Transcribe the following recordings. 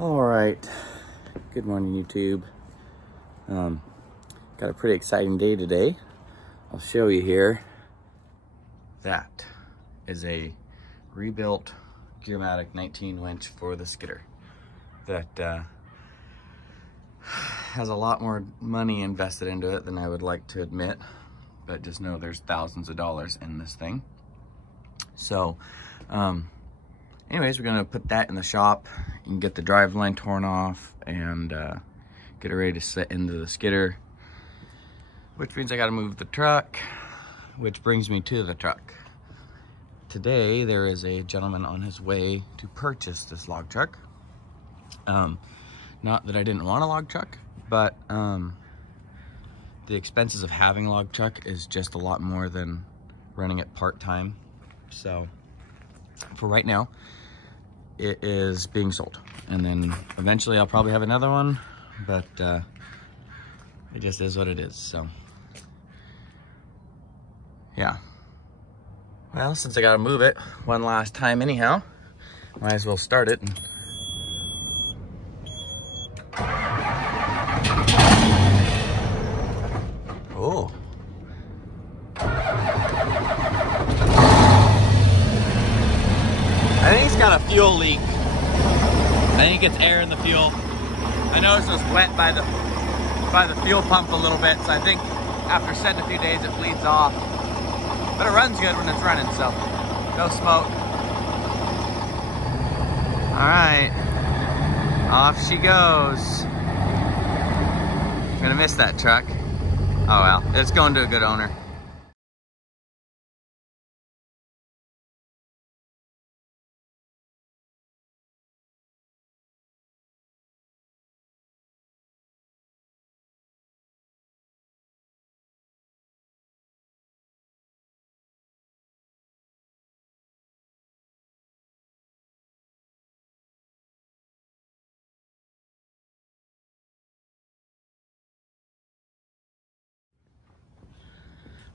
All right, good morning, YouTube. Got a pretty exciting day today. I'll show you here. That is a rebuilt Gearmatic 19 winch for the skidder that has a lot more money invested into it than I would like to admit, but just know there's thousands of dollars in this thing. So anyways, we're gonna put that in the shop and get the drive line torn off and get it ready to set into the skidder, which means I gotta move the truck, which brings me to the truck. Today, there is a gentleman on his way to purchase this log truck. Not that I didn't want a log truck, but the expenses of having a log truck is just a lot more than running it part-time. So for right now, it is being sold. And then eventually I'll probably have another one, but it just is what it is, so. Yeah. Well, since I gotta move it one last time anyhow, might as well start it. Oh. I think it's got a fuel leak. I think it's air in the fuel. I noticed it was wet by the fuel pump a little bit, so I think after setting a few days it bleeds off. But it runs good when it's running, so no smoke. All right, off she goes. I'm gonna miss that truck. Oh well, it's going to a good owner.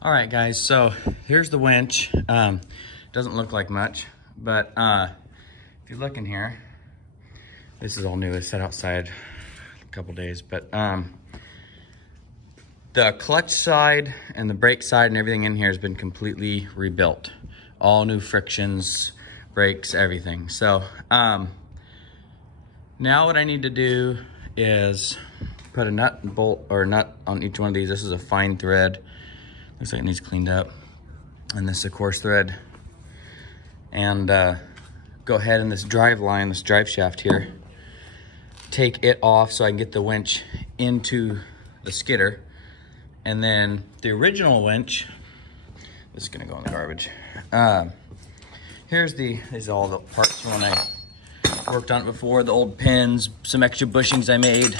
All right, guys, so here's the winch. Doesn't look like much, but if you look in here, this is all new. It's set outside a couple days, but the clutch side and the brake side and everything in here has been completely rebuilt. All new frictions, brakes, everything. So now what I need to do is put a nut and bolt or nut on each one of these. This is a fine thread. Looks like it needs cleaned up. And this is a coarse thread. And go ahead in this drive line, this drive shaft here, take it off so I can get the winch into the skidder. And then the original winch, this is gonna go in the garbage. These are all the parts from when I worked on it before, the old pins, some extra bushings I made,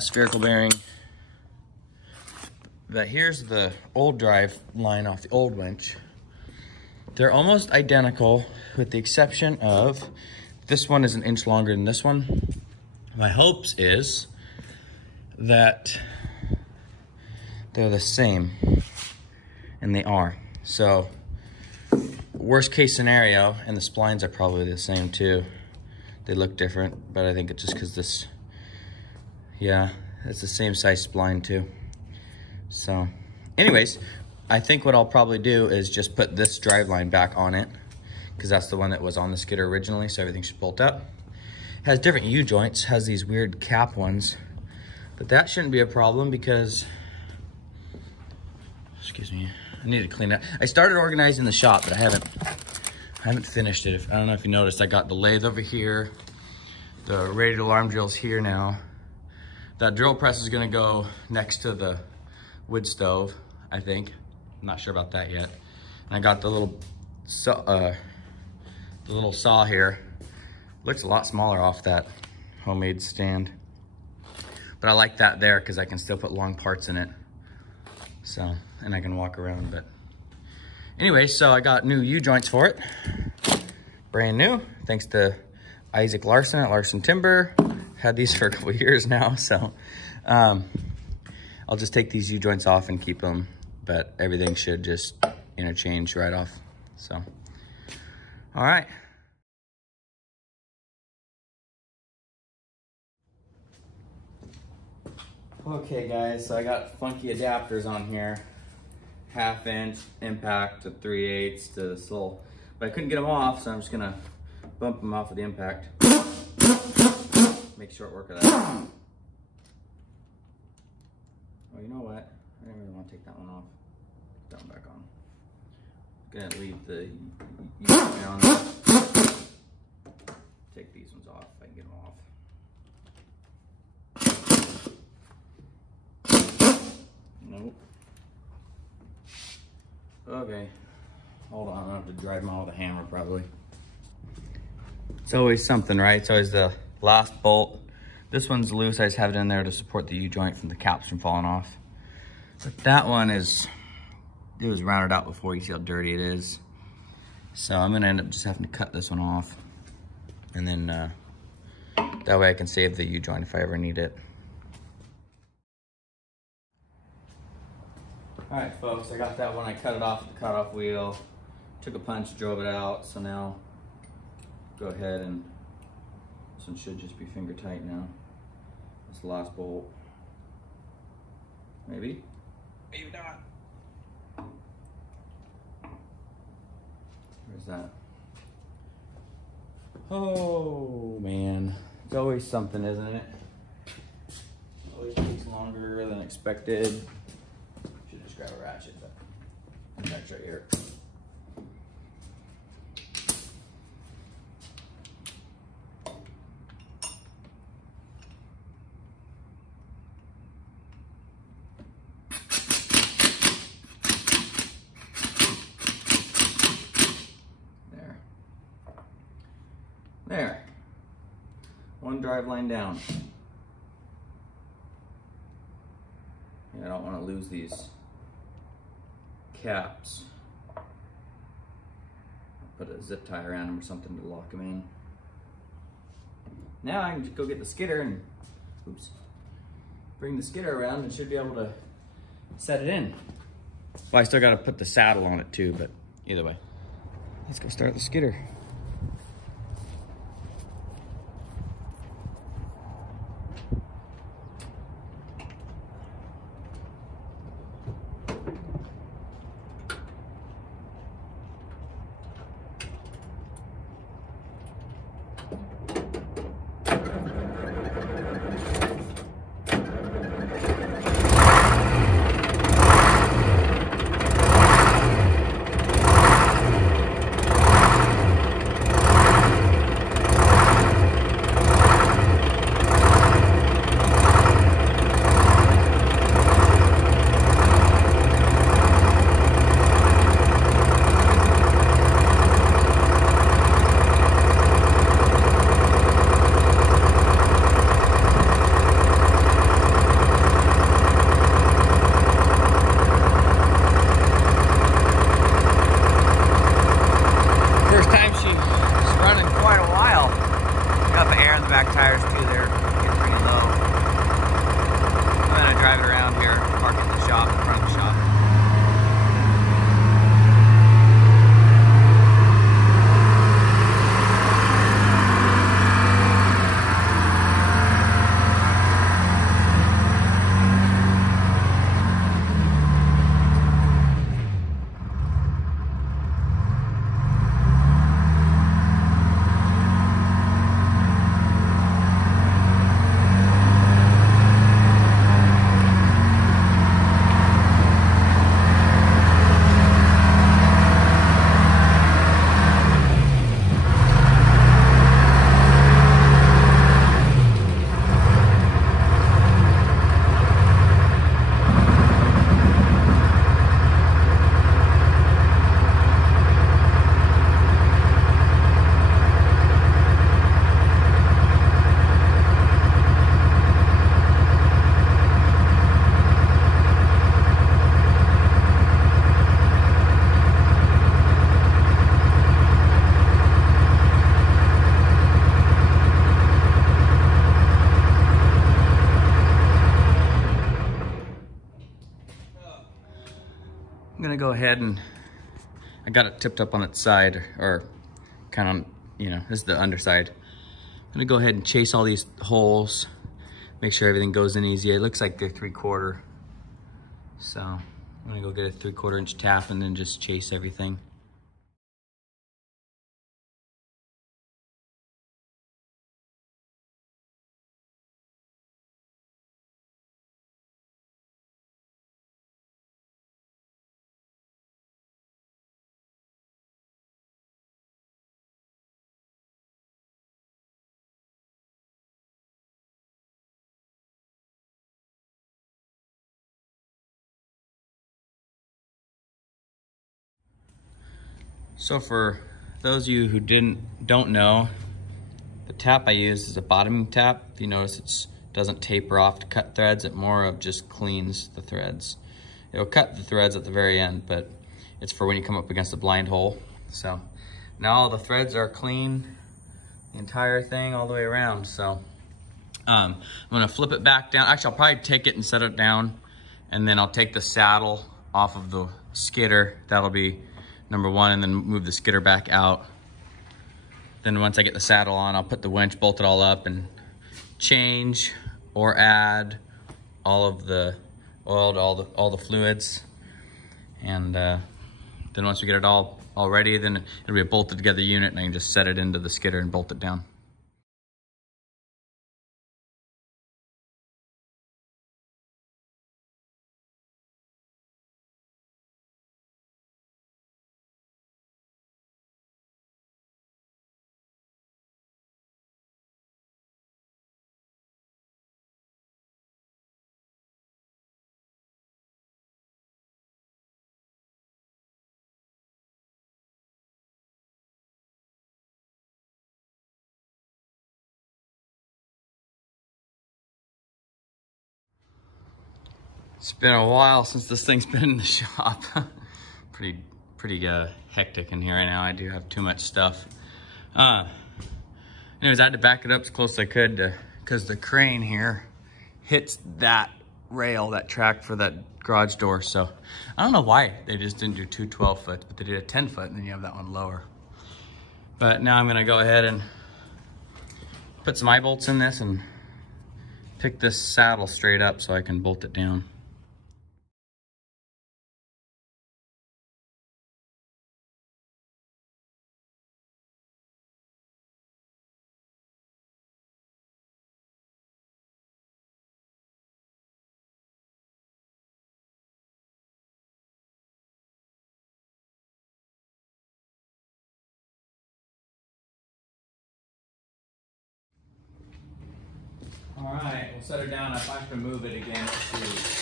spherical bearing. But here's the old drive line off the old winch. They're almost identical with the exception of this one is an inch longer than this one. My hopes is that they're the same, and they are. So worst case scenario, and the splines are probably the same too. They look different, but I think it's just because this, yeah, it's the same size spline too. So anyways, I think what I'll probably do is just put this drive line back on it, because that's the one that was on the skidder originally, so everything should bolt up. It has different U-joints, has these weird cap ones, but that shouldn't be a problem because, excuse me, I need to clean it. I started organizing the shop, but I haven't finished it. I don't know if you noticed, I got the lathe over here, the radial arm drill's here now. That drill press is gonna go next to the wood stove, I think. I'm not sure about that yet. And I got the little saw here. Looks a lot smaller off that homemade stand. But I like that there because I can still put long parts in it. So, and I can walk around, but. Anyway, so I got new U-joints for it. Brand new, thanks to Isaac Larson at Larson Timber. Had these for a couple years now, so. I'll just take these U-joints off and keep them, but everything should just interchange right off, so. All right. Okay guys, so I got funky adapters on here. 1/2 inch impact to 3/8 to this little, but I couldn't get them off, so I'm just gonna bump them off with the impact. Make short work of that. Oh, you know what? I didn't really want to take that one off. Put that one back on. I'm gonna leave the on there. Take these ones off if I can get them off. Nope. Okay. Hold on, I'll have to drive them out with a hammer probably. It's always something, right? It's always the last bolt. This one's loose, I just have it in there to support the U-joint from the caps from falling off. But that one is, it was rounded out before, you see how dirty it is. So I'm gonna end up just having to cut this one off. And then that way I can save the U-joint if I ever need it. All right, folks, I got that one. I cut it off with the cutoff wheel. Took a punch, drove it out. So now, go ahead and, this one should just be finger tight now. This last bolt. Maybe? Maybe not. Where's that? Oh, man. It's always something, isn't it? Always takes longer than expected. Should just grab a ratchet, but that's right here. There. One drive line down. I don't want to lose these caps. I'll put a zip tie around them or something to lock them in. Now I can just go get the skidder and, oops, bring the skidder around and should be able to set it in. Well, I still got to put the saddle on it too, but either way. Let's go start the skidder. Back tires too, they're getting pretty low. I'm gonna drive it around here, park it in the shop, in front of the shop. I'm gonna go ahead and, I got it tipped up on its side, or kind of, you know, this is the underside. I'm gonna go ahead and chase all these holes, make sure everything goes in easy. It looks like they're 3/4. So I'm gonna go get a 3/4 inch tap and then just chase everything. So for those of you who don't know, the tap I use is a bottoming tap. If you notice, it doesn't taper off to cut threads. It more of just cleans the threads. It'll cut the threads at the very end, but it's for when you come up against a blind hole. So now all the threads are clean, the entire thing all the way around. So I'm gonna flip it back down. Actually, I'll probably take it and set it down, and then I'll take the saddle off of the skidder. That'll be number one, and then move the skidder back out. Then once I get the saddle on, I'll put the winch, bolt it all up, and change or add all of the oil to all the fluids. And then once we get it all ready, then it'll be a bolted together unit, and I can just set it into the skidder and bolt it down. It's been a while since this thing's been in the shop. pretty hectic in here right now. I do have too much stuff. Anyways, I had to back it up as close as I could because the crane here hits that rail, that track for that garage door. So I don't know why they just didn't do two 12-foot, but they did a 10-foot, and then you have that one lower. But now I'm gonna go ahead and put some eye bolts in this and pick this saddle straight up so I can bolt it down. All right, we'll set her down. I might have to move it again. Let's see.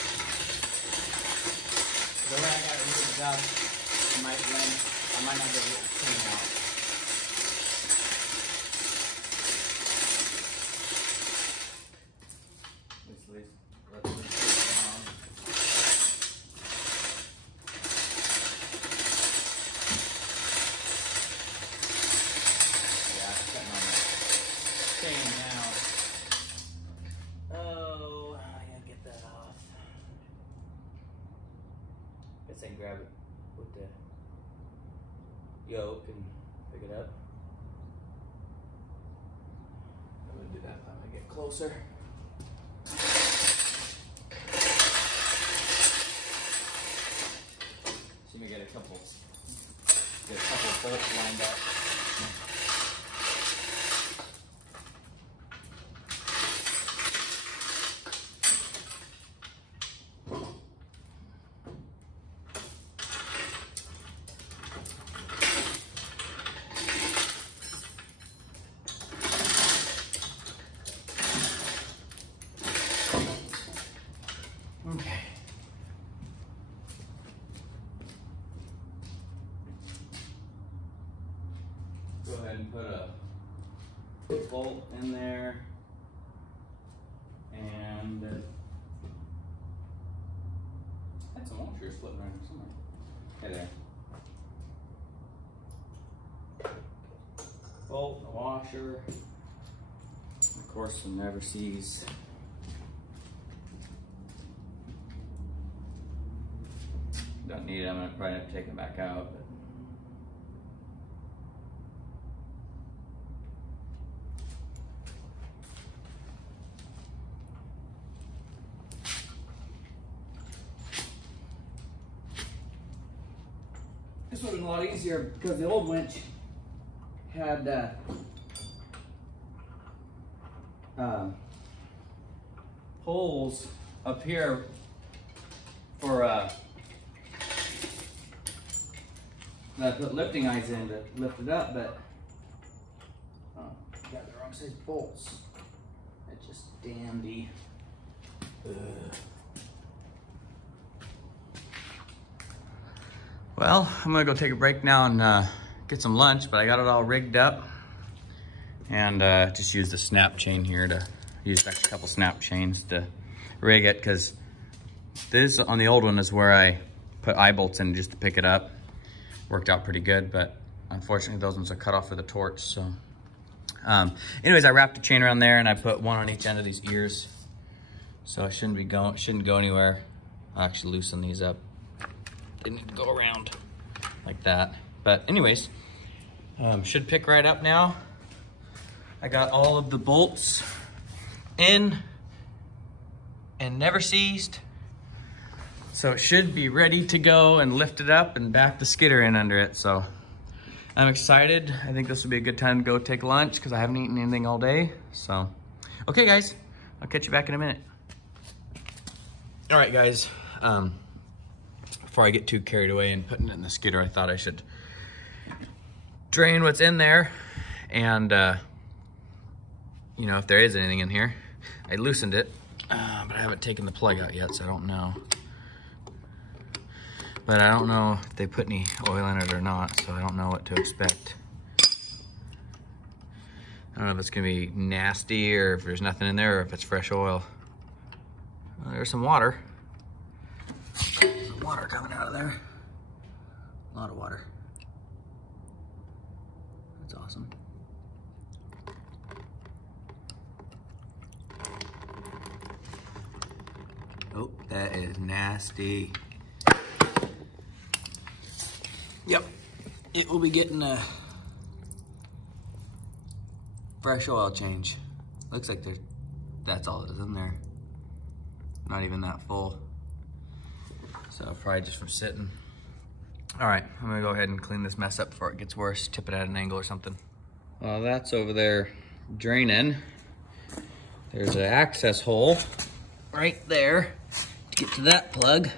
The way I got it moved up, I might not be able to get the thing out. Let's put it down. Yeah, it's getting on the chain now. Oh, I gotta get that off. Guess I can grab it with the yoke and pick it up. I'm gonna do that when I get closer. So you may get a couple bolts lined up. Okay. Go ahead and put a bolt in there, and had some washers floating around somewhere. Hey there. Bolt, a washer, of course some never sees. Don't need it. I'm gonna probably have to take it back out. But would have been a lot easier because the old winch had holes up here for that I put lifting eyes in to lift it up, but got the wrong size bolts. That's just dandy. Well, I'm gonna go take a break now and get some lunch, but I got it all rigged up and just use the snap chain here to use a couple snap chains to rig it, because this on the old one is where I put eye bolts in just to pick it up. Worked out pretty good, but unfortunately those ones are cut off for the torch. So anyways, I wrapped a chain around there and I put one on each end of these ears, so it shouldn't go anywhere. I'll actually loosen these up. They need to go around like that. But anyways, should pick right up now. I got all of the bolts in and never seized. So it should be ready to go and lift it up and back the skidder in under it. So I'm excited. I think this will be a good time to go take lunch because I haven't eaten anything all day. So, okay guys, I'll catch you back in a minute. All right guys, before I get too carried away and putting it in the skidder, I thought I should drain what's in there. And you know, if there is anything in here, I loosened it, but I haven't taken the plug out yet, so I don't know. But I don't know if they put any oil in it or not, so I don't know what to expect. I don't know if it's gonna be nasty or if there's nothing in there or if it's fresh oil. Well, there's some water. Some water coming out of there. A lot of water. That's awesome. Oh, that is nasty. Yep, it will be getting a fresh oil change. Looks like that's all that is in there. Not even that full. So probably just from sitting. All right, I'm gonna go ahead and clean this mess up before it gets worse. Tip it at an angle or something. Well, that's over there draining. There's an access hole right there to get to that plug.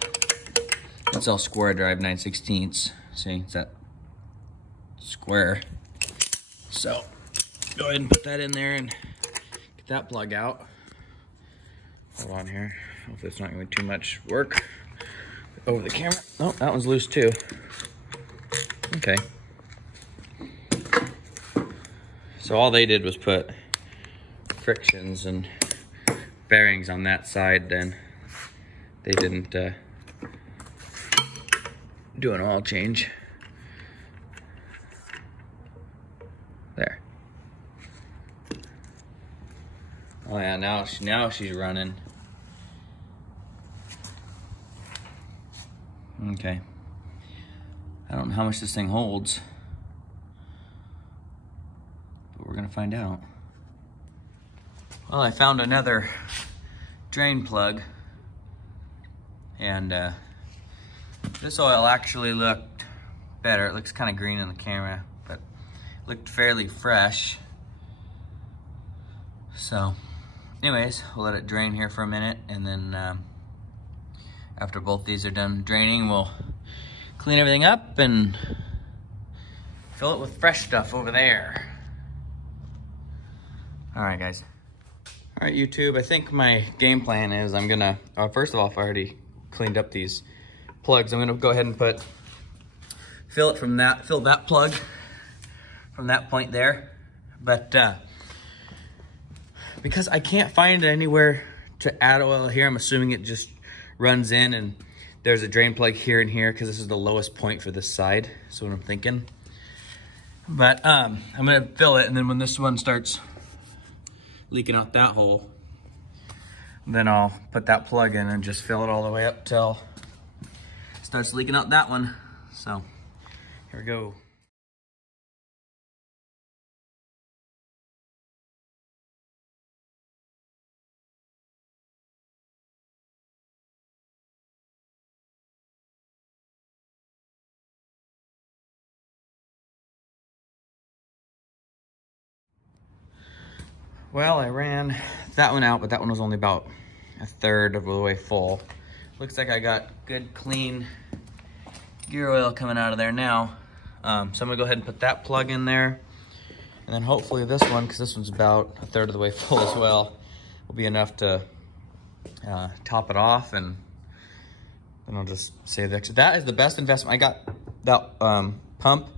That's all square drive 9/16. See, it's that square. So go ahead and put that in there and get that plug out. Hold on here. Hopefully it's not gonna be too much work over the camera. Oh, that one's loose too. Okay. So all they did was put frictions and bearings on that side, then they didn't do an oil change. There. Oh yeah, now she's running. Okay. I don't know how much this thing holds, but we're gonna find out. Well, I found another drain plug, and this oil actually looked better. It looks kind of green in the camera, but it looked fairly fresh. So anyways, we'll let it drain here for a minute, and then after both these are done draining, we'll clean everything up and fill it with fresh stuff over there. All right, guys. All right, YouTube, I think my game plan is I'm gonna, first of all, if I already cleaned up these plugs, I'm gonna go ahead and fill that plug from that point there. But because I can't find anywhere to add oil here, I'm assuming it just runs in and there's a drain plug here and here because this is the lowest point for this side. That's what I'm thinking. But I'm gonna fill it, and then when this one starts leaking out that hole, then I'll put that plug in and just fill it all the way up till it starts leaking out that one. So here we go. Well, I ran that one out, but that one was only about a third of the way full. Looks like I got good, clean gear oil coming out of there now. So I'm gonna go ahead and put that plug in there. And then hopefully this one, because this one's about a third of the way full as well, will be enough to top it off, and then I'll just save the extra. That is the best investment. I got that pump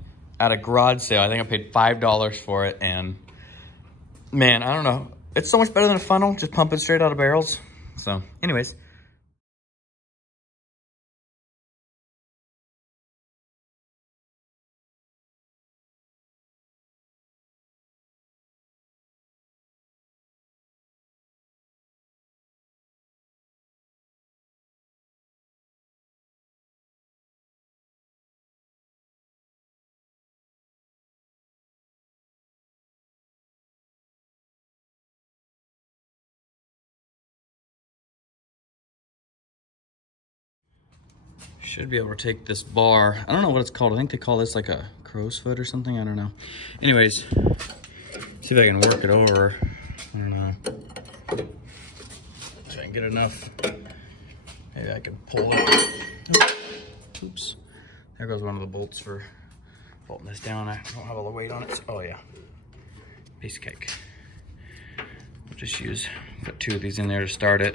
at a garage sale. I think I paid $5 for it, and man, I don't know. It's so much better than a funnel, just pumping straight out of barrels. So anyways. Should be able to take this bar. I don't know what it's called. I think they call this like a crow's foot or something. I don't know. Anyways, see if I can work it over. I don't know. Try and get enough. Maybe I can pull it. Oops. There goes one of the bolts for bolting this down. I don't have all the weight on it. So, oh yeah. Piece of cake. We'll just put 2 of these in there to start it.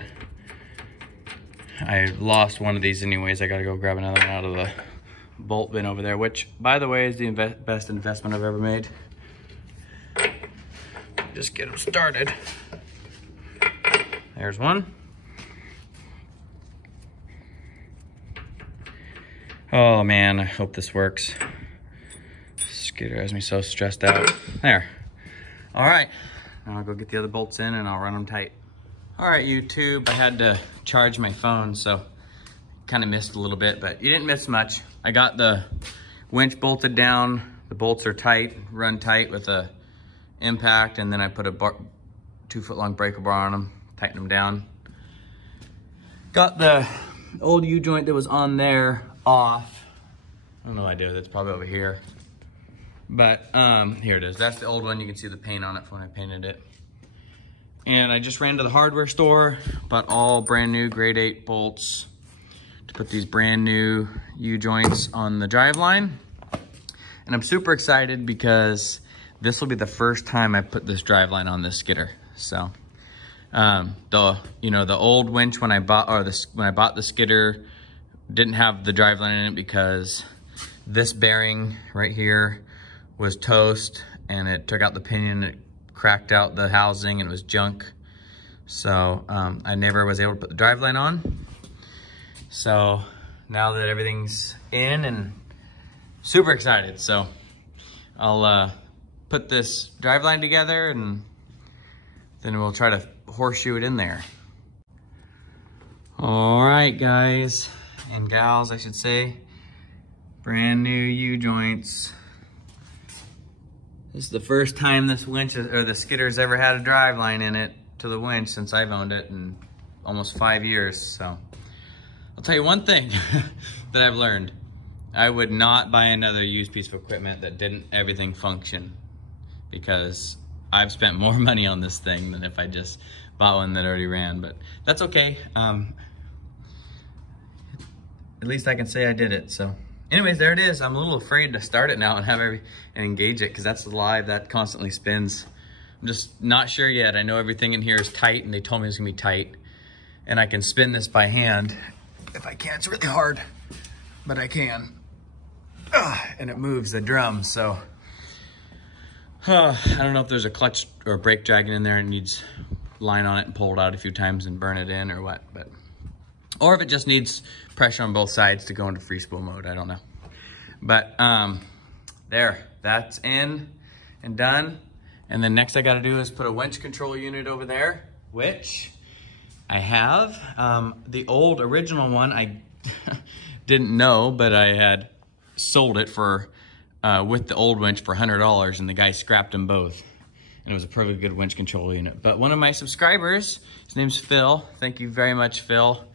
I lost one of these anyways. I gotta go grab another one out of the bolt bin over there, which, by the way, is the best investment I've ever made. Just get them started. There's one. Oh man, I hope this works. Skidder has me so stressed out. There. All right, now I'll go get the other bolts in and I'll run them tight. All right, YouTube, I had to charge my phone, so kind of missed a little bit, but you didn't miss much. I got the winch bolted down. The bolts are tight, run tight with a impact, and then I put a 2-foot-long breaker bar on them, tighten them down. Got the old U-joint that was on there off. I don't know what I did, that's probably over here. But here it is. That's the old one. You can see the paint on it from when I painted it. And I just ran to the hardware store, bought all brand new grade 8 bolts to put these brand new U-joints on the driveline. And I'm super excited because this will be the first time I put this driveline on this skidder. So the old winch when I bought the skidder didn't have the driveline in it because this bearing right here was toast and it took out the pinion. It cracked out the housing and it was junk. So I never was able to put the driveline on. So now that everything's in, and super excited. So I'll put this driveline together and then we'll try to horseshoe it in there. All right, guys and gals, I should say, brand new U-joints. This is the first time this winch or the skidder's ever had a driveline in it to the winch since I've owned it in almost 5 years. So I'll tell you one thing that I've learned. I would not buy another used piece of equipment that didn't everything function, because I've spent more money on this thing than if I just bought one that already ran, but that's okay. At least I can say I did it, so. Anyways, there it is. I'm a little afraid to start it now and and engage it, because that's live, that constantly spins. I'm just not sure yet. I know everything in here is tight, and they told me it's gonna be tight. And I can spin this by hand. If I can, it's really hard, but I can. And it moves the drum, so. I don't know if there's a clutch or a brake dragging in there and needs line on it and pull it out a few times and burn it in or what, but. Or if it just needs pressure on both sides to go into free spool mode, I don't know. But there, that's in and done. And then next I gotta do is put a winch control unit over there, which I have. The old original one, I didn't know, but I had sold it for, with the old winch for $100, and the guy scrapped them both. And it was a perfectly good winch control unit. But one of my subscribers, his name's Phil, thank you very much, Phil,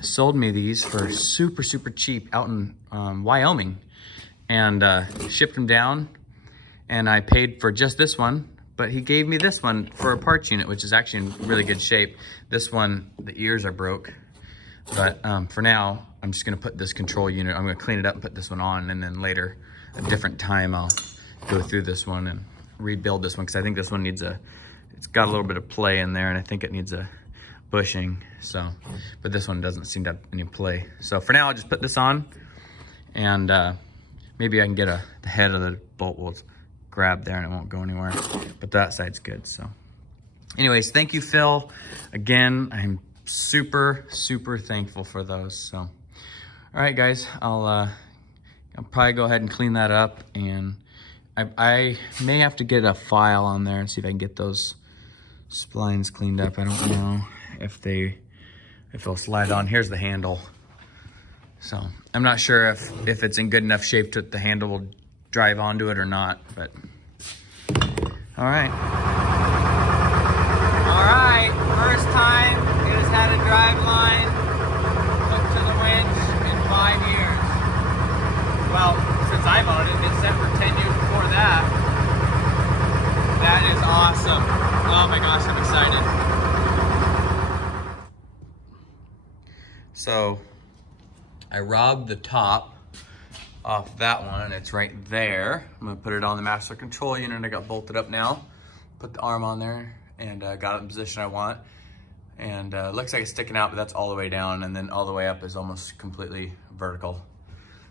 sold me these for super, super cheap out in Wyoming, and shipped them down, and I paid for just this one, but he gave me this one for a parts unit, which is actually in really good shape. This one, the ears are broke, but for now, I'm just gonna put this control unit, I'm gonna clean it up and put this one on, and then later, a different time, I'll go through this one and rebuild this one, because I think this one needs it's got a little bit of play in there, and I think it needs a bushing, so, but this one doesn't seem to have any play. So for now, I'll just put this on, and maybe I can get the head of the bolt will grab there and it won't go anywhere, but that side's good. So anyways, thank you, Phil. Again, I'm super, super thankful for those. So, all right, guys, I'll probably go ahead and clean that up, and I may have to get a file on there and see if I can get those splines cleaned up. I don't know if they'll slide on. Here's the handle. So I'm not sure if it's in good enough shape that the handle will drive onto it or not, but all right. All right, first time it has had a drive line hooked to the winch in 5 years. Well, since I've owned it, except for 10 years before that. That is awesome. Oh my gosh, I'm excited. So I robbed the top off that one. It's right there. I'm gonna put it on the master control unit. I got bolted up now. Put the arm on there and got it in the position I want. And it looks like it's sticking out, but that's all the way down. And then all the way up is almost completely vertical.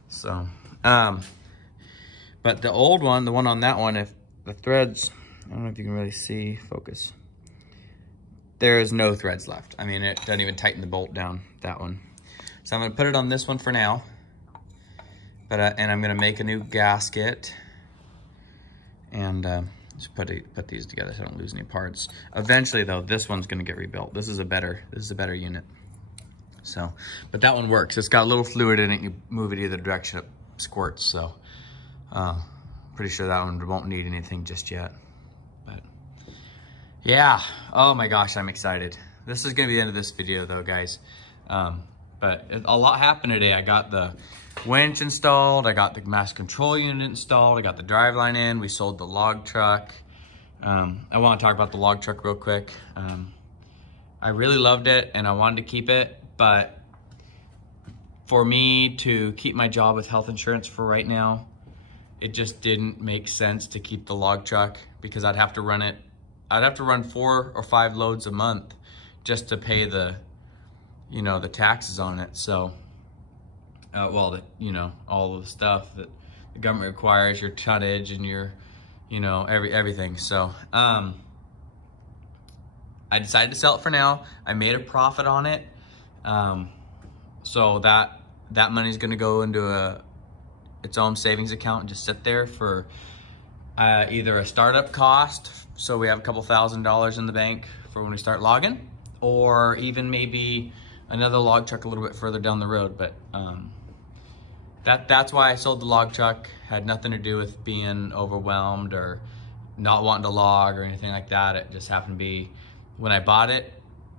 So, but the old one, the one on that one, if the threads, I don't know if you can really see, focus. There is no threads left. I mean, it doesn't even tighten the bolt down, that one. So I'm gonna put it on this one for now. But and I'm gonna make a new gasket and just put these together so I don't lose any parts. Eventually though, this one's gonna get rebuilt. This is a better unit. So, but that one works. It's got a little fluid in it. You move it either direction, it squirts. So, pretty sure that one won't need anything just yet. But yeah, oh my gosh, I'm excited. This is gonna be the end of this video though, guys. But a lot happened today. I got the winch installed, I got the master control unit installed, I got the driveline in, we sold the log truck. I want to talk about the log truck real quick. I really loved it and I wanted to keep it, but for me to keep my job with health insurance for right now, it just didn't make sense to keep the log truck, because I'd have to run 4 or 5 loads a month just to pay the taxes on it. So all of the stuff that the government requires, your tonnage and your, everything. So, I decided to sell it for now. I made a profit on it. So that money is going to go into its own savings account and just sit there for either a startup cost. So we have a couple $1,000s in the bank for when we start logging, or even maybe another log truck a little bit further down the road. But, that's why I sold the log truck. Had nothing to do with being overwhelmed or not wanting to log or anything like that. It just happened to be when I bought it,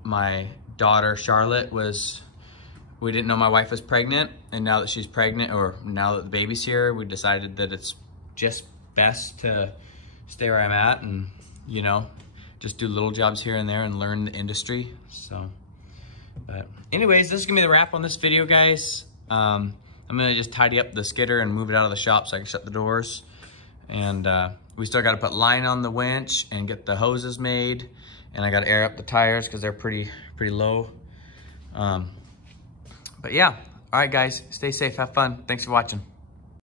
my daughter Charlotte we didn't know my wife was pregnant, and now that she's pregnant, or now that the baby's here, we decided that it's just best to stay where I'm at and just do little jobs here and there and learn the industry. So, but anyways, this is gonna be the wrap on this video, guys. I'm gonna just tidy up the skidder and move it out of the shop so I can shut the doors. And we still gotta put line on the winch and get the hoses made. And I gotta air up the tires because they're pretty low. But yeah, all right guys, stay safe, have fun. Thanks for watching.